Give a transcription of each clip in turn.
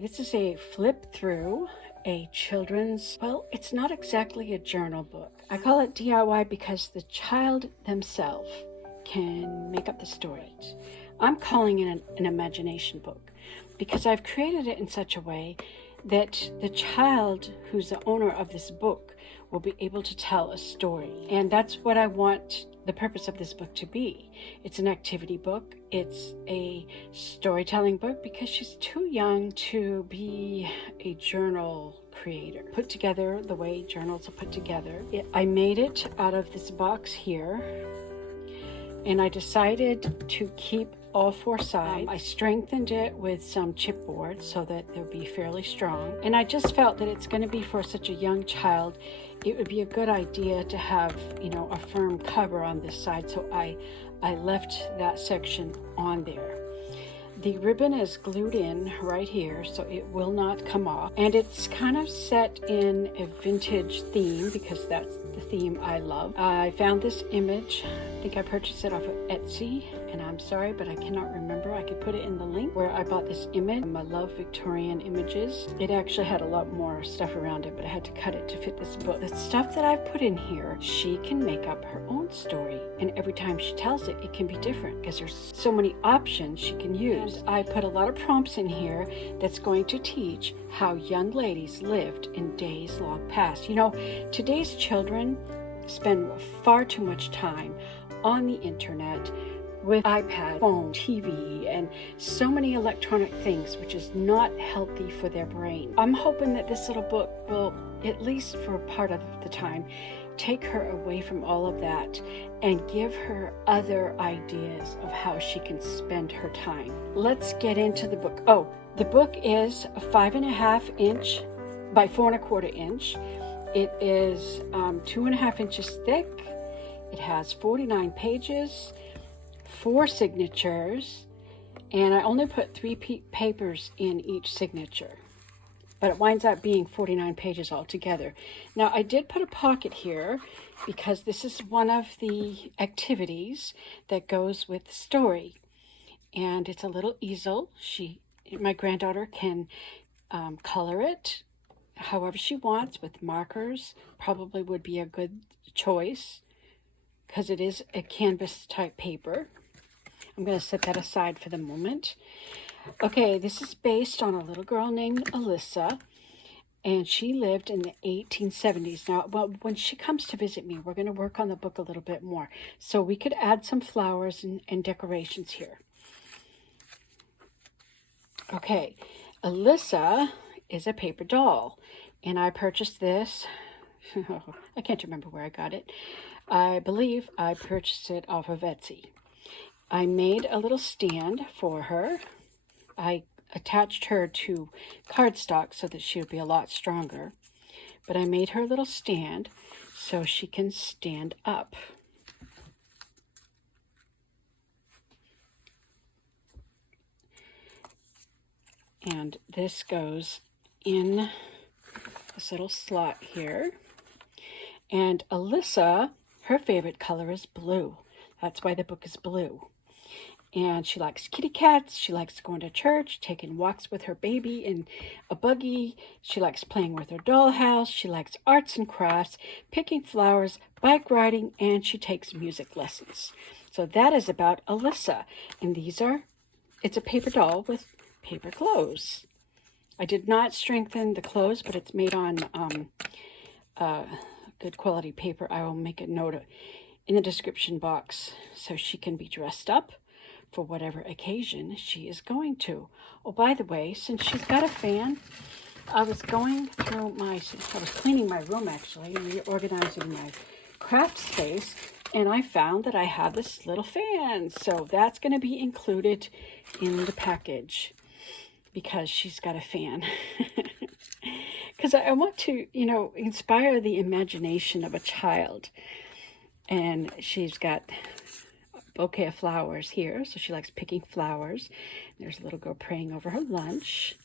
This is a flip through, a children's, well, it's not exactly a journal book. I call it DIY because the child themselves can make up the story. I'm calling it an imagination book because I've created it in such a way that the child who's the owner of this book will be able to tell a story. And that's what I want the purpose of this book to be. It's an activity book. It's a storytelling book because she's too young to be a journal creator. Put together the way journals are put together. I made it out of this box here, and I decided to keep all four sides. I strengthened it with some chipboard so that they'll be fairly strong. And I just felt that it's going to be for such a young child, it would be a good idea to have, a firm cover on this side. So I left that section on there. The ribbon is glued in right here, so it will not come off. And it's kind of set in a vintage theme because that's the theme I love. I found this image. I think I purchased it off of Etsy, and I'm sorry, but I cannot remember. I could put it in the link where I bought this image. I love Victorian images. It actually had a lot more stuff around it, but I had to cut it to fit this book. The stuff that I've put in here, she can make up her own story. And every time she tells it, it can be different because there's so many options she can use. I put a lot of prompts in here that's going to teach how young ladies lived in days long past. Today's children spend far too much time on the internet with iPad, phone, TV, and so many electronic things, which is not healthy for their brain. I'm hoping that this little book will, at least for part of the time, take her away from all of that and give her other ideas of how she can spend her time. Let's get into the book. Oh, the book is 5.5 inch by 4.25 inch. It is 2.5 inches thick. It has 49 pages, 4 signatures, and I only put 3 papers in each signature. But it winds up being 49 pages altogether. Now, I did put a pocket here because this is one of the activities that goes with the story. And it's a little easel. My granddaughter can color it however she wants with markers. Probably would be a good choice because it is a canvas type paper. I'm going to set that aside for the moment. Okay, this is based on a little girl named Alyssa, and she lived in the 1870s. Now, when she comes to visit me, we're going to work on the book a little bit more. So we could add some flowers and decorations here. Okay, Alyssa is a paper doll, and I purchased this. I can't remember where I got it. I believe I purchased it off of Etsy. I made a little stand for her. I attached her to cardstock so that she would be a lot stronger. But I made her a little stand so she can stand up. And this goes in this little slot here. And Alyssa, her favorite color is blue. That's why the book is blue. And she likes kitty cats. She likes going to church, taking walks with her baby in a buggy. She likes playing with her dollhouse. She likes arts and crafts, picking flowers, bike riding, and she takes music lessons. So that is about Alyssa. And it's a paper doll with paper clothes. I did not strengthen the clothes, but it's made on good quality paper. I will make a note in the description box so she can be dressed up for whatever occasion she is going to. Oh, by the way, since she's got a fan, I was cleaning my room actually, and reorganizing my craft space, and I found that I have this little fan. So that's going to be included in the package because she's got a fan. Because I want to, inspire the imagination of a child. And she's got bouquet of flowers here, so she likes picking flowers. There's a little girl praying over her lunch,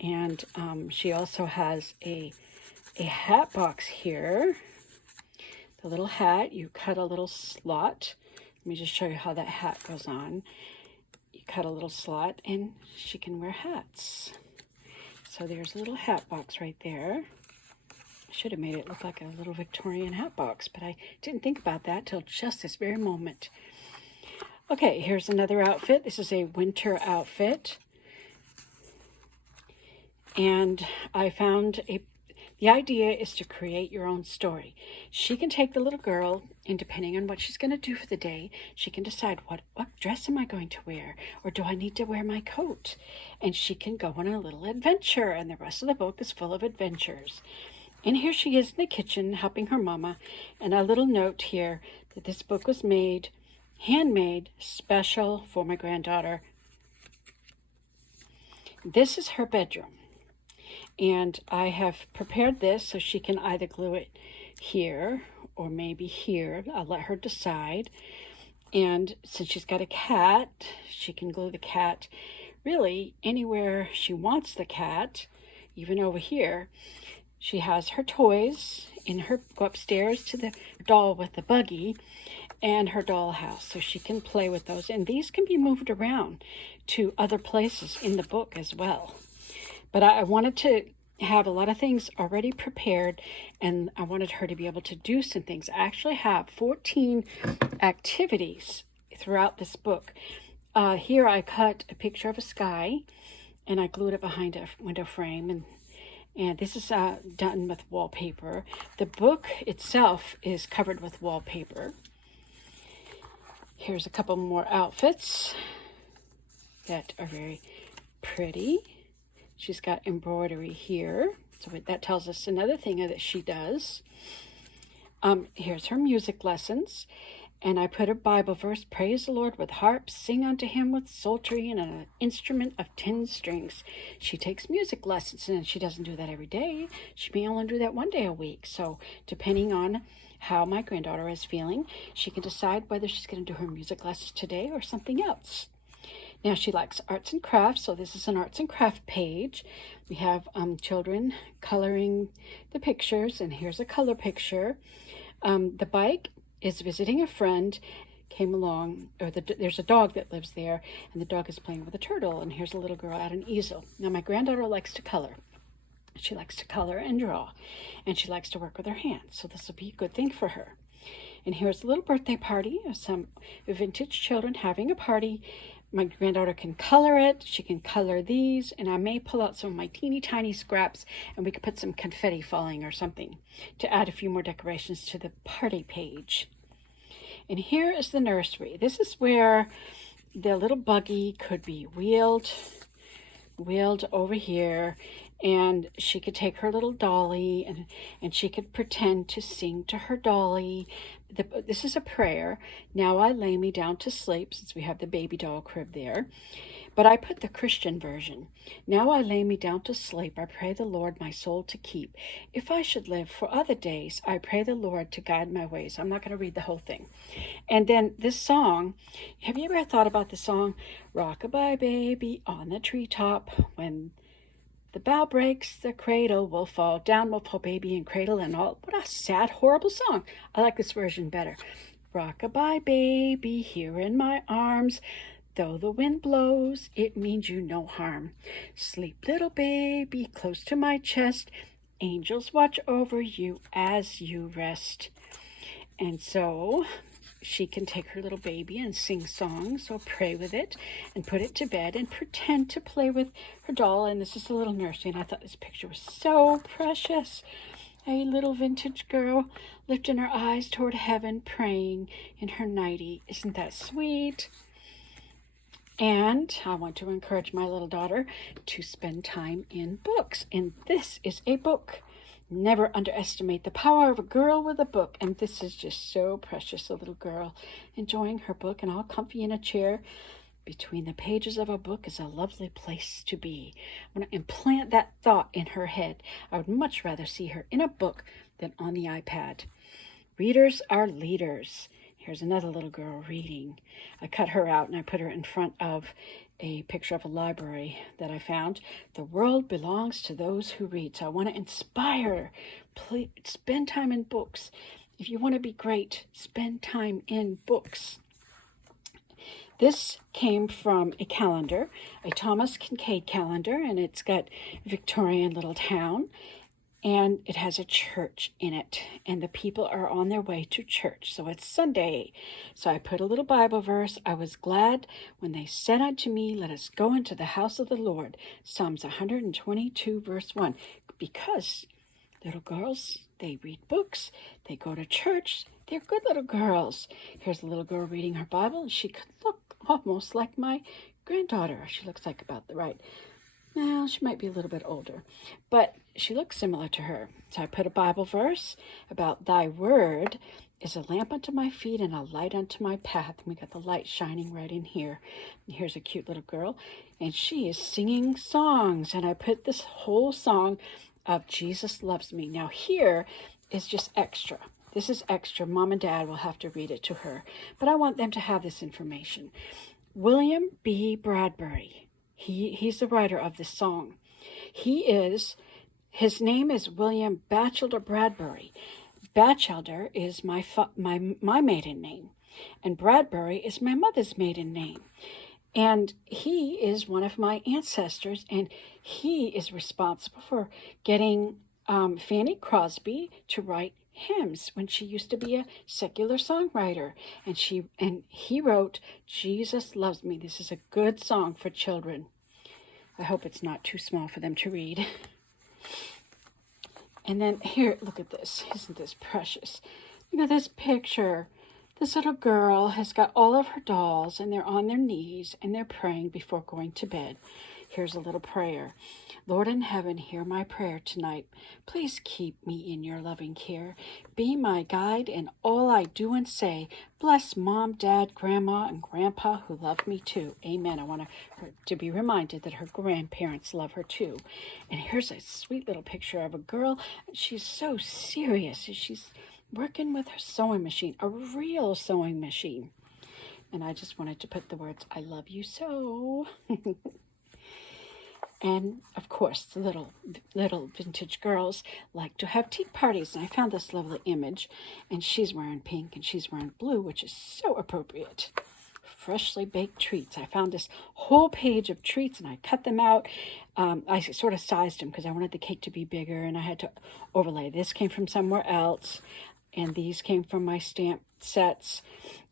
and she also has a hat box here. The little hat, you cut a little slot. Let me just show you how that hat goes on. You cut a little slot, and she can wear hats. So there's a little hat box right there. I should have made it look like a little Victorian hat box, but I didn't think about that till just this very moment. Okay, here's another outfit. This is a winter outfit. And I found the idea is to create your own story. She can take the little girl, and depending on what she's going to do for the day, she can decide what dress am I going to wear, or do I need to wear my coat? And she can go on a little adventure, and the rest of the book is full of adventures. And here she is in the kitchen helping her mama, and a little note here that this book was made, handmade, special for my granddaughter. This is her bedroom. And I have prepared this so she can either glue it here or maybe here. I'll let her decide. And since she's got a cat, she can glue the cat really anywhere she wants the cat, even over here. She has her toys in her, go upstairs to the doll with the buggy and her dollhouse, so she can play with those. And these can be moved around to other places in the book as well. But I wanted to have a lot of things already prepared, and I wanted her to be able to do some things. I actually have 14 activities throughout this book. Here I cut a picture of a sky, and I glued it behind a window frame, and this is done with wallpaper. The book itself is covered with wallpaper. Here's a couple more outfits that are very pretty. She's got embroidery here, so that tells us another thing that she does. Here's her music lessons, and I put a Bible verse, praise the Lord with harps, sing unto him with psaltery and an instrument of 10 strings. She takes music lessons, and she doesn't do that every day. She may only do that one day a week, so depending on how my granddaughter is feeling, she can decide whether she's going to do her music lessons today or something else. Now she likes arts and crafts, so this is an arts and craft page. We have children coloring the pictures, and here's a color picture. The bike is visiting a friend, came along, or there's a dog that lives there, and the dog is playing with a turtle, and here's a little girl at an easel. Now my granddaughter likes to color. She likes to color and draw, and she likes to work with her hands, so this will be a good thing for her. And here's a little birthday party of some vintage children having a party. My granddaughter can color it. She can color these, and I may pull out some of my teeny tiny scraps, and we could put some confetti falling or something to add a few more decorations to the party page. And here is the nursery. This is where the little buggy could be wheeled over here, and she could take her little dolly, and she could pretend to sing to her dolly. This is a prayer. Now I lay me down to sleep, since we have the baby doll crib there. But I put the Christian version. Now I lay me down to sleep. I pray the Lord my soul to keep. If I should live for other days, I pray the Lord to guide my ways. I'm not going to read the whole thing. And then this song, have you ever thought about the song, Rock-a-bye baby on the treetop, when the bough breaks, the cradle will fall. Down will fall baby and cradle and all. What a sad, horrible song. I like this version better. Rock-a-bye baby here in my arms. Though the wind blows, it means you no harm. Sleep, little baby, close to my chest. Angels watch over you as you rest. And so she can take her little baby and sing songs or pray with it and put it to bed and pretend to play with her doll. And this is the little nursery, and I thought this picture was so precious. A little vintage girl lifting her eyes toward heaven, praying in her nightie. Isn't that sweet? And I want to encourage my little daughter to spend time in books. And this is a book. Never underestimate the power of a girl with a book. And this is just so precious, a little girl enjoying her book and all comfy in a chair. Between the pages of a book is a lovely place to be. I'm going to implant that thought in her head. I would much rather see her in a book than on the iPad. Readers are leaders. Here's another little girl reading. I cut her out and I put her in front of a picture of a library that I found. The world belongs to those who read. So I want to inspire her. Please spend time in books. If you want to be great, spend time in books. This came from a calendar, a Thomas Kincaid calendar, and it's got Victorian little town, and it has a church in it, and the people are on their way to church. So it's Sunday. So I put a little Bible verse. I was glad when they said unto me, let us go into the house of the Lord. Psalms 122, verse 1. Because little girls, they read books, they go to church, they're good little girls. Here's a little girl reading her Bible, and she could look almost like my granddaughter. She looks like about the right. Well, she might be a little bit older, but she looks similar to her. So I put a Bible verse about thy word is a lamp unto my feet and a light unto my path. And we got the light shining right in here. And here's a cute little girl, and she is singing songs. And I put this whole song of Jesus Loves Me. Now here is just extra. This is extra. Mom and Dad will have to read it to her, but I want them to have this information. William B. Bradbury, he's the writer of this song. His name is William Batchelder Bradbury. Batchelder is my maiden name, and Bradbury is my mother's maiden name. And he is one of my ancestors, and he is responsible for getting Fanny Crosby to write hymns when she used to be a secular songwriter. And he wrote Jesus Loves Me. This is a good song for children. I hope it's not too small for them to read. And then here, look at this. Isn't this precious? Look at this picture. This little girl has got all of her dolls, and they're on their knees, and they're praying before going to bed. Here's a little prayer. Lord in heaven, hear my prayer tonight. Please keep me in your loving care. Be my guide in all I do and say. Bless Mom, Dad, Grandma, and Grandpa who love me too. Amen. I want her to be reminded that her grandparents love her too. And here's a sweet little picture of a girl. She's so serious. She's working with her sewing machine, a real sewing machine. And I just wanted to put the words, I love you so. And of course, the little vintage girls like to have tea parties. And I found this lovely image, and she's wearing pink and she's wearing blue, which is so appropriate. Freshly baked treats. I found this whole page of treats, and I cut them out. I sort of sized them because I wanted the cake to be bigger, and I had to overlay. This came from somewhere else, and these came from my stamp sets.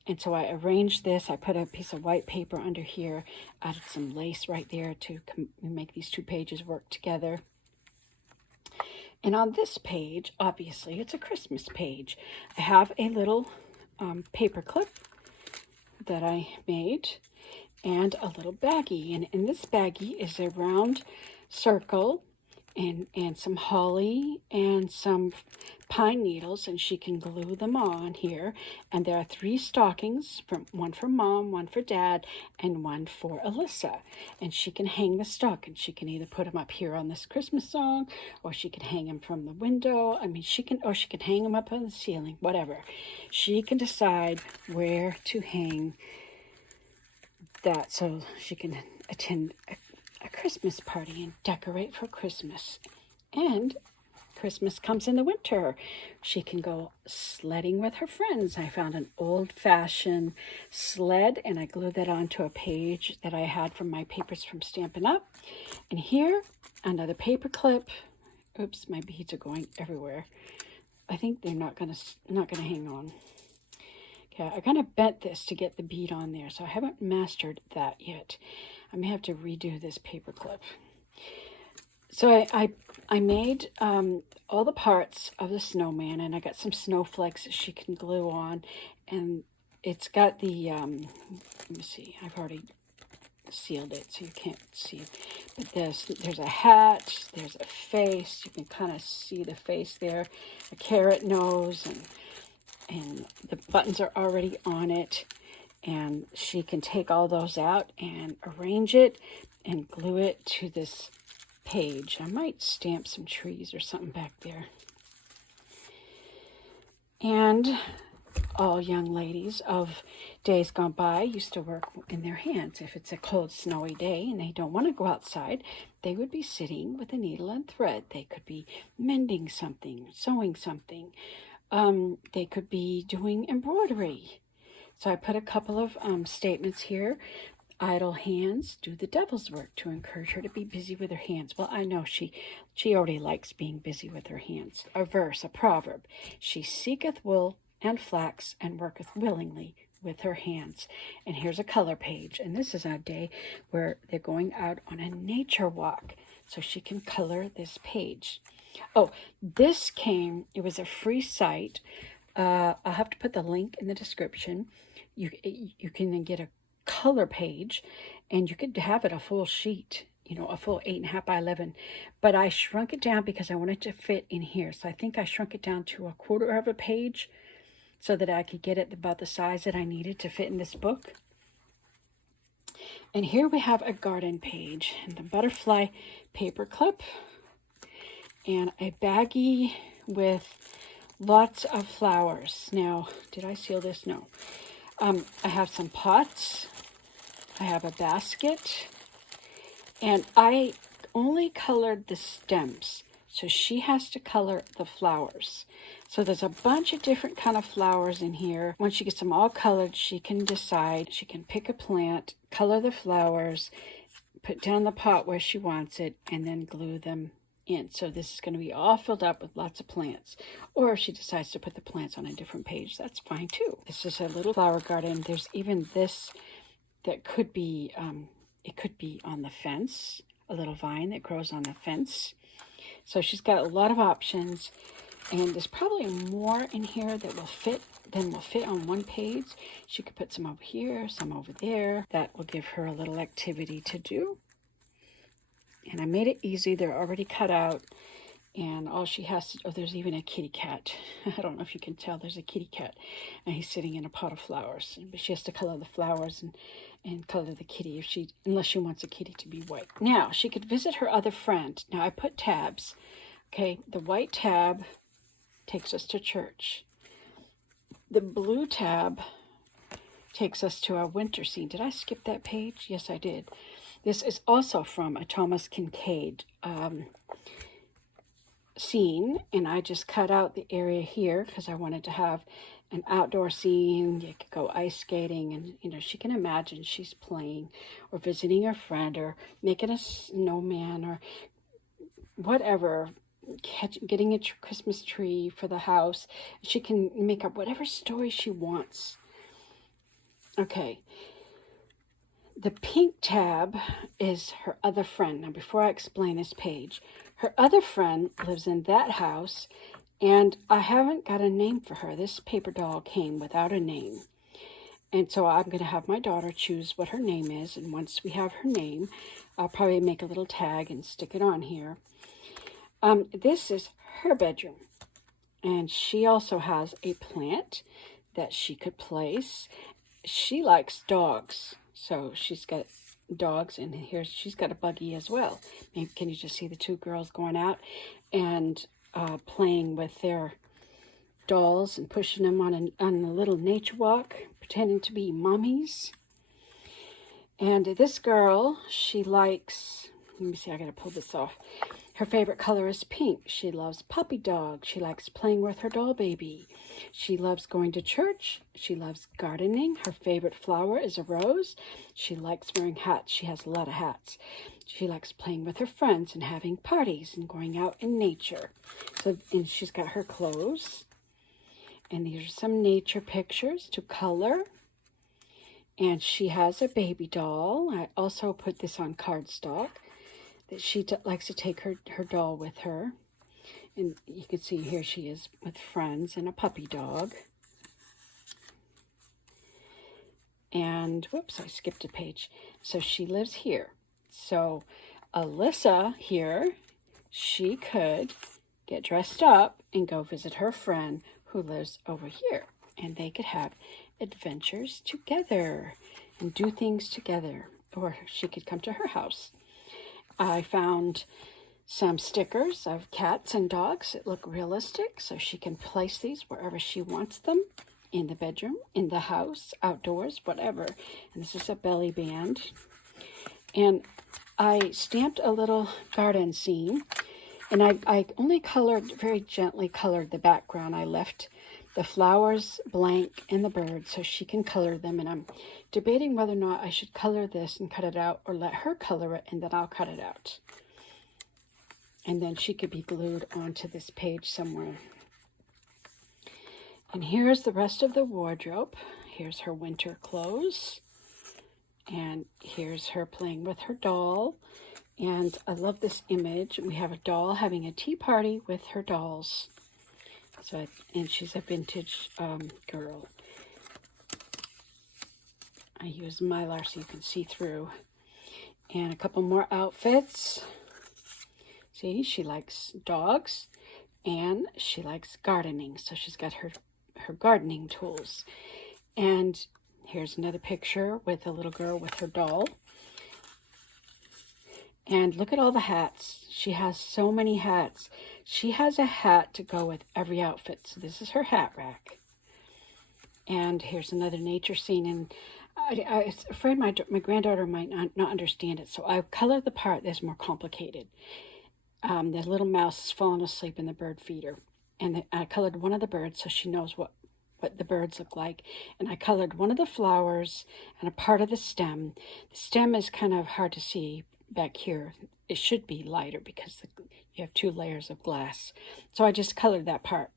And so I arranged this. I put a piece of white paper under here, added some lace right there to make these two pages work together. And on this page, obviously, it's a Christmas page. I have a little paper clip that I made and a little baggie. And in this baggie is a round circle and some holly and some pine needles, and she can glue them on here. And there are 3 stockings, one for Mom, one for Dad, and one for Alyssa. And she can hang the stockings. She can either put them up here on this Christmas song, or she can hang them from the window. I mean, she can hang them up on the ceiling, whatever. She can decide where to hang that so she can attend a Christmas party and decorate for Christmas. And Christmas comes in the winter. She can go sledding with her friends. I found an old-fashioned sled, and I glued that onto a page that I had from my papers from Stampin' Up. And here, another paper clip. Oops, my beads are going everywhere. I think they're not gonna hang on. Okay, I kind of bent this to get the bead on there, so I haven't mastered that yet. I may have to redo this paper clip. So I made all the parts of the snowman, and I got some snowflakes that she can glue on, and it's got the, let me see, I've already sealed it so you can't see it. But there's a hat, there's a face, you can kind of see the face there, a carrot nose, and the buttons are already on it. And she can take all those out and arrange it and glue it to this page. I might stamp some trees or something back there. And all young ladies of days gone by used to work in their hands. If it's a cold, snowy day and they don't want to go outside, they would be sitting with a needle and thread. They could be mending something, sewing something. They could be doing embroidery. So I put a couple of statements here. Idle hands do the devil's work, to encourage her to be busy with her hands. Well, I know she already likes being busy with her hands. A verse, a proverb. She seeketh wool and flax, and worketh willingly with her hands. And here's a color page. And this is a day where they're going out on a nature walk, so she can color this page. Oh, it was a free site. I'll have to put the link in the description. You can get a color page, and you could have it a full sheet, a full 8.5 by 11, but I shrunk it down because I wanted to fit in here. So I think I shrunk it down to 1/4 of a page so that I could get it about the size that I needed to fit in this book. And here we have a garden page, and the butterfly paper clip, and a baggie with lots of flowers. Now, did I seal this? No. I have some pots. I have a basket. And I only colored the stems, so she has to color the flowers. So there's a bunch of different kind of flowers in here. Once she gets them all colored, she can decide. She can pick a plant, color the flowers, put down the pot where she wants it, and then glue them in. So this is going to be all filled up with lots of plants. Or if she decides to put the plants on a different page, that's fine too. This is a little flower garden. There's even this that could be, it could be on the fence, a little vine that grows on the fence. So she's got a lot of options, and there's probably more in here that will fit on one page. She could put some over here, some over there. That will give her a little activity to do. And I made it easy. They're already cut out. And all she has to, there's even a kitty cat. I don't know if you can tell, there's a kitty cat. And he's sitting in a pot of flowers. But she has to color the flowers and color the kitty, unless she wants the kitty to be white. Now, she could visit her other friend. Now, I put tabs. Okay, the white tab takes us to church. The blue tab takes us to our winter scene. Did I skip that page? Yes, I did. This is also from a Thomas Kincaid scene, and I just cut out the area here because I wanted to have an outdoor scene. You could go ice skating, and she can imagine she's playing or visiting her friend or making a snowman or whatever, getting a Christmas tree for the house. She can make up whatever story she wants. Okay. The pink tab is her other friend. Now, before I explain this page, her other friend lives in that house, and I haven't got a name for her. This paper doll came without a name. And so I'm going to have my daughter choose what her name is, and once we have her name, I'll probably make a little tag and stick it on here. This is her bedroom, and she also has a plant that she could place. She likes dogs. So she's got dogs, and here she's got a buggy as well. Maybe, can you just see the two girls going out and playing with their dolls and pushing them on a little nature walk, pretending to be mummies. And this girl, she likes, let me see, I gotta pull this off. Her favorite color is pink. She loves puppy dogs. She likes playing with her doll baby. She loves going to church. She loves gardening. Her favorite flower is a rose. She likes wearing hats. She has a lot of hats. She likes playing with her friends and having parties and going out in nature. So, and she's got her clothes. And these are some nature pictures to color. And she has a baby doll. I also put this on cardstock, that she likes to take her doll with her. And you can see here she is with friends and a puppy dog. And, whoops, I skipped a page. So she lives here. So Alyssa here, she could get dressed up and go visit her friend who lives over here. And they could have adventures together and do things together. Or she could come to her house. I found some stickers of cats and dogs that look realistic, so she can place these wherever she wants them, in the bedroom, in the house, outdoors, whatever. And this is a belly band. And I stamped a little garden scene, and I only very gently colored the background. I left the flowers blank and the birds so she can color them. And I'm debating whether or not I should color this and cut it out, or let her color it and then I'll cut it out. And then she could be glued onto this page somewhere. And here's the rest of the wardrobe. Here's her winter clothes. And here's her playing with her doll. And I love this image. We have a doll having a tea party with her dolls. And she's a vintage girl. I use Mylar so you can see through. And a couple more outfits. See, she likes dogs and she likes gardening. So she's got her gardening tools. And here's another picture with a little girl with her doll. And look at all the hats. She has so many hats. She has a hat to go with every outfit. So this is her hat rack. And here's another nature scene. And I was afraid my granddaughter might not understand it. So I colored the part that's more complicated. The little mouse is falling asleep in the bird feeder. And I colored one of the birds so she knows what the birds look like. And I colored one of the flowers and a part of the stem. The stem is kind of hard to see back here. It should be lighter because you have 2 layers of glass. So I just colored that part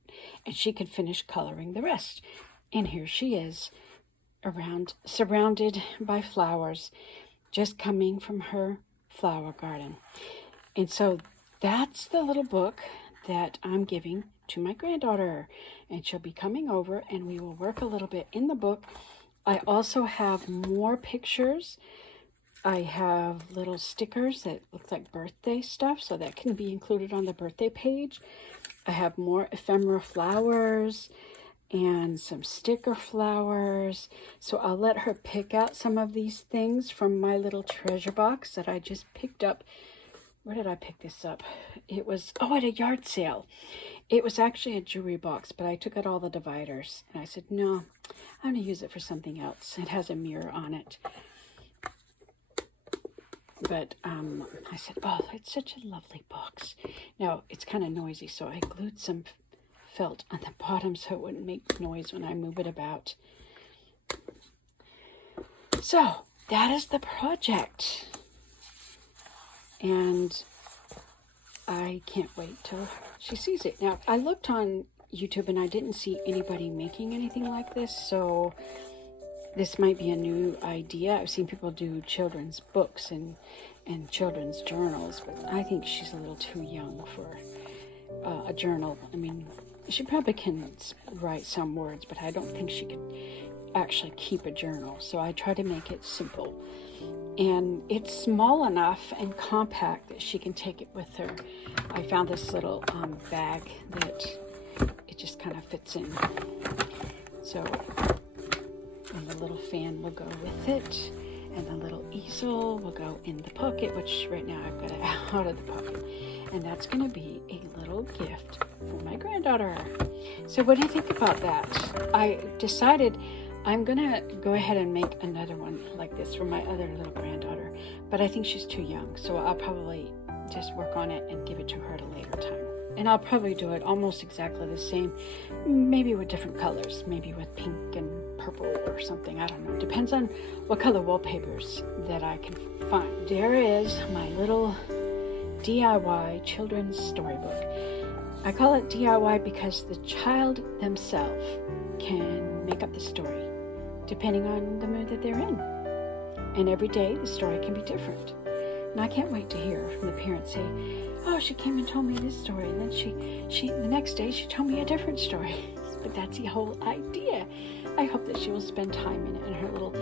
and she could finish coloring the rest. And here she is, surrounded by flowers, just coming from her flower garden. And so that's the little book that I'm giving to my granddaughter, and she'll be coming over and we will work a little bit in the book. I also have more pictures. I have little stickers that look like birthday stuff, so that can be included on the birthday page. I have more ephemera flowers and some sticker flowers. So I'll let her pick out some of these things from my little treasure box that I just picked up. Where did I pick this up? It was, at a yard sale. It was actually a jewelry box, but I took out all the dividers. And I said, no, I'm going to use it for something else. It has a mirror on it. But I said, it's such a lovely box. Now, it's kind of noisy, so I glued some felt on the bottom so it wouldn't make noise when I move it about. So, that is the project. And I can't wait till she sees it. Now, I looked on YouTube and I didn't see anybody making anything like this, so this might be a new idea. I've seen people do children's books and children's journals, but I think she's a little too young for a journal. I mean, she probably can write some words, but I don't think she could actually keep a journal. So I try to make it simple. And it's small enough and compact that she can take it with her. I found this little bag that it just kind of fits in. So, and the little fan will go with it. And the little easel will go in the pocket, which right now I've got it out of the pocket. And that's going to be a little gift for my granddaughter. So what do you think about that? I decided I'm going to go ahead and make another one like this for my other little granddaughter. But I think she's too young, so I'll probably just work on it and give it to her at a later time. And I'll probably do it almost exactly the same, maybe with different colors, maybe with pink and purple or something. I don't know. Depends on what color wallpapers that I can find. There is my little DIY children's storybook. I call it DIY because the child themselves can make up the story depending on the mood that they're in. And every day the story can be different. And I can't wait to hear from the parents say, oh, she came and told me this story, and then she the next day she told me a different story. But that's the whole idea. I hope that she will spend time in her little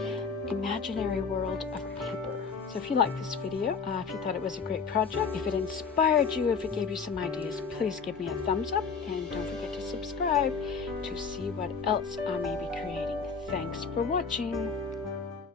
imaginary world of paper. So if you like this video, if you thought it was a great project, if it inspired you, if it gave you some ideas, please give me a thumbs up, and don't forget to subscribe to see what else I may be creating. Thanks for watching.